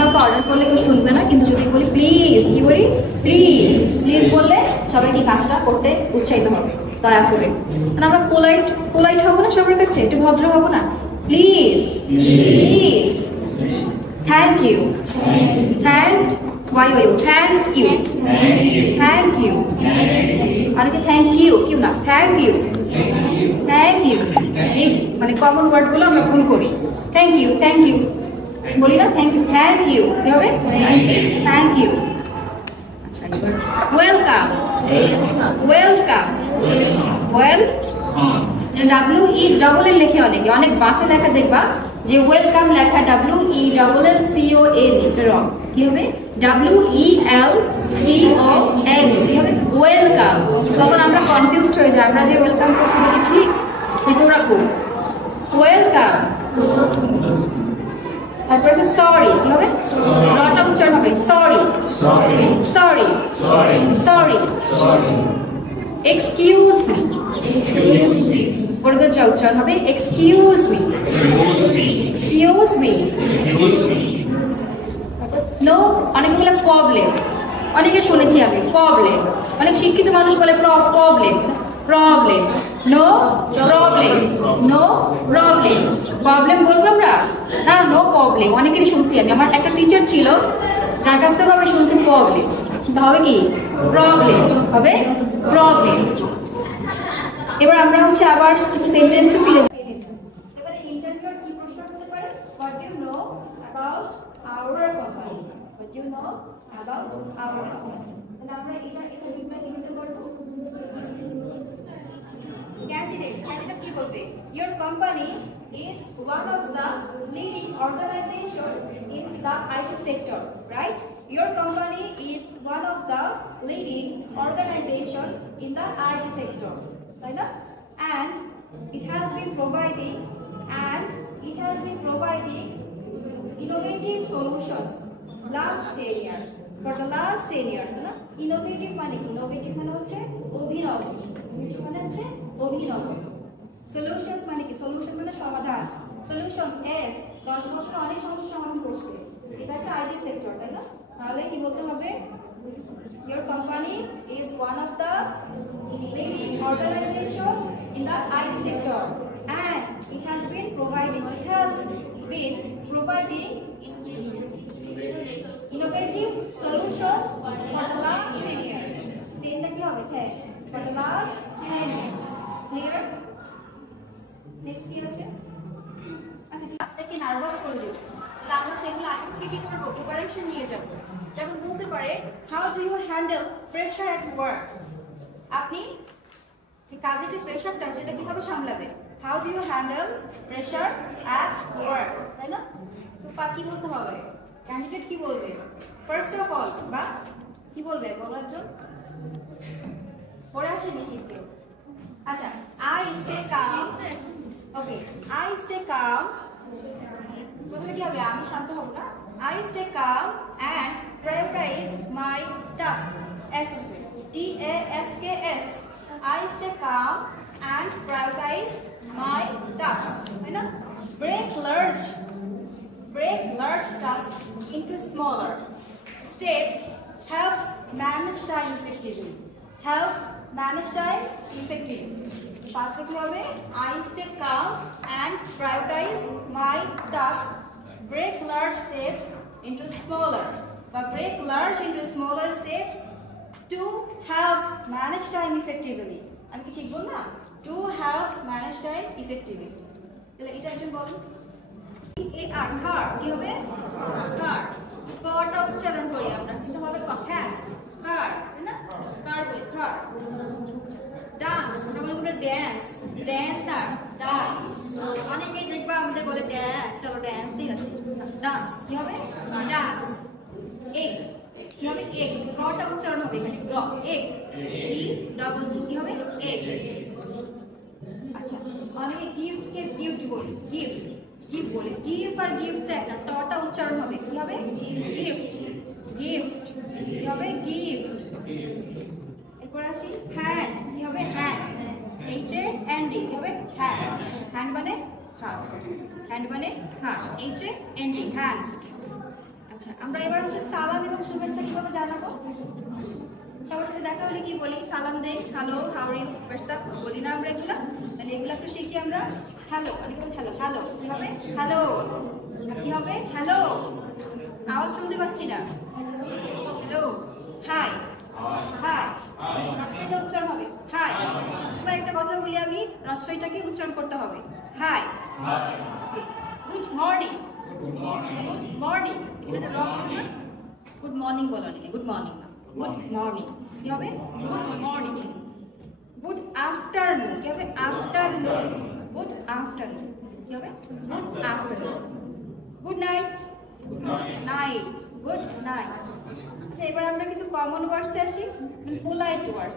Order করলে কেউ শুনবে না, কিন্তু যদি বলি প্লিজ, কি বলি প্লিজ, প্লিজ বললে সবাই কি কাজটা করতে উৎসাহিত হবে দয়া করে। আমরা পোলাইট হবো না সবার কাছে, একটু ভদ্র হবো না? Please, please, thank you, thank you, thank you, অনেকে থ্যাংক ইউ, কেউ না থ্যাংক ইউ, থ্যাংক ইউ। এই মানে কমন ওয়ার্ডগুলো আমরা ভুল করি। থ্যাংক ইউ, থ্যাংক ইউ বলি না, থ্যাংক ইউ, থ্যাংক ইউ কি হবে? Thank you. আচ্ছা, welcome, welcome, WE double L লেখে অনেকে, অনেক বাসে লেখা দেখবা যে ওয়েলকাম লেখা WELLCOM, এটা রং। কি হবে? WELCOM কি হবে? ওয়েলকাম। তখন আমরা কনফিউজড হয়ে যাই, আমরা যে ওয়েলকাম করছি ঠিক কিন্তু রাখো ওয়েলকাম। তারপর হচ্ছে সরি, কি হবে? রটা উচ্চারণ হবে sorry, sorry, sorry. Excuse me, বর্গ চ উচ্চারণ হবে excuse me, excuse me. No, অনেকে বলে প্রবলেম, অনেকে শুনেছি আমি প্রবলেম, অনেক শিক্ষিত মানুষ বলে problem, problem, no problem, no problem. Problem বলবো আমরা না, নো প্রবলেম। অনেকেরই শুনছি আমি, আমার একটা টিচার ছিল যার কাছ থেকে আমি শুনছি প্রবলেম, কিন্তু হবে কি প্রবলেম, হবে প্রবলেম। এবার আমরা হচ্ছে আবার কিছু সেন্টেন্সে ফিরে যাই। এবারে ইন্টারভিউর কি প্রশ্ন করতে পারে? What do you know about our company, what do you know about our company. তাহলে আমরা এটা রিপ্লাই দিতে পারবো। Candidate কি বলবে? Your company is one of the leading organization in the IT sector, right? Your company is one of the leading organization in the IT sector, right? And it has been providing innovative solutions last 10 years. For the last 10 years, না? Innovative মানে হচ্ছে অভিনব, মানে হচ্ছে অভিনব। Solutions মানে কি? Solution মানে সমাধান। সলিউশনস এস 10 বছর অনেক সমস্যা সমাধান করছে, এটা একটা আইটি সেক্টর, তাই না? তাহলে কি বলতে হবে? Your company is one of the leading organization in the IT sector and it has been providing innovative solutions for the last 10 years. Then কি হবে? 10 for the last 10 years. Clear? Next কি আছে? আচ্ছা, আপনাকে নার্ভাস করে দিই, তাহলে আমরা সেগুলো আগে থেকে কি করব? প্রিপারেশন নিয়ে যাব। যেমন বলতে পারে how do you handle pressure at work. আপনি যে কাজে যে প্রেসারটা, সেটা কিভাবে সামলাবেন? How do you handle pressure at work, তাই না? তো কি বলতে হবে? ক্যান্ডিডেট কি বলবে? ফার্স্ট অফ অল, বা কি বলবে বলার জন্য পড়ে আসে নিশ্চিত। আচ্ছা, I stay calm. Okay, I stay calm. প্রথমে কি হবে? আমি শান্ত হব না। I stay calm and prioritize my task. TASKS। I stay calm and prioritize my task, তাই না? Break large tasks into smaller steps helps manage time effectively. First কি হবে? I stay calm and prioritize my task. Break large steps into smaller, but break large into smaller steps to helps manage time effectively. আমি কি ঠিক বললাম? To helps manage time effectively. তাহলে এটা একজন বলুন। হার কি হবে? হার। কটা উচ্চারণ করি আমরা, কিন্তু হবে হ্যাঁ হার, তাই না? কার বলি হার। ডান্স, আমরা বলি ড্যান্স, ড্যান্স না ডান্স। অনেকেই দেখবা আমাদের বলে ড্যান্স, চলো ড্যান্স, ঠিক আছে। ডান্স কি হবে? ডান্স। এগ কি হবে? এগ। কটা উচ্চারণ হবে এখানে? গ। এগ, E-double-G কি হবে? এগ। আচ্ছা, অনেকে গিফটকে গিফট বলি, গিফট বলে। গিফট আর গিফট একটা, টটা উচ্চারণ হবে কি হবে? গিফট। গিফট কি হবে? গিফট। এরপর আসি হ্যান্ড কি হবে? হ্যান্ড। HAND কি হবে? হ্যান্ড। হ্যান্ড মানে হাত, হ্যান্ড মানে হাত, HAND হ্যান্ড। আচ্ছা, আমরা এবার হচ্ছে সালাম এবং শুভেচ্ছা কিভাবে জানাবো? সবার সাথে দেখা হলে কি বলি? সালাম দেই, hello, how are you, what's up, বলি না আমরা এগুলা? তাহলে এগুলো একটু শিখি আমরা। হ্যালো, অনেকে বলে হ্যালো, হ্যালো কি হবে? হ্যালো, কি হবে? হ্যালো, আওয়াজ শুনতে পাচ্ছি না। হ্যালো, হাই, হাই, রসইটা উচ্চারণ হবে হাই। সবসময় একটা কথা বলি আমি, রসইটাকে উচ্চারণ করতে হবে hi. Good morning, good morning, এটা রং আছে না? গুড মর্নিং বলো নাকি? গুড মর্নিং না, গুড মর্নিং কি হবে? Good morning. গুড আফটারনুন কি হবে? আফটারনুন, গুড আফটারনুন কি হবে? Good afternoon. Good night, good night, good night. আচ্ছা, এবার আমরা কিছু কমন ওয়ার্ডসে আসি, পোলাইট ওয়ার্ডস।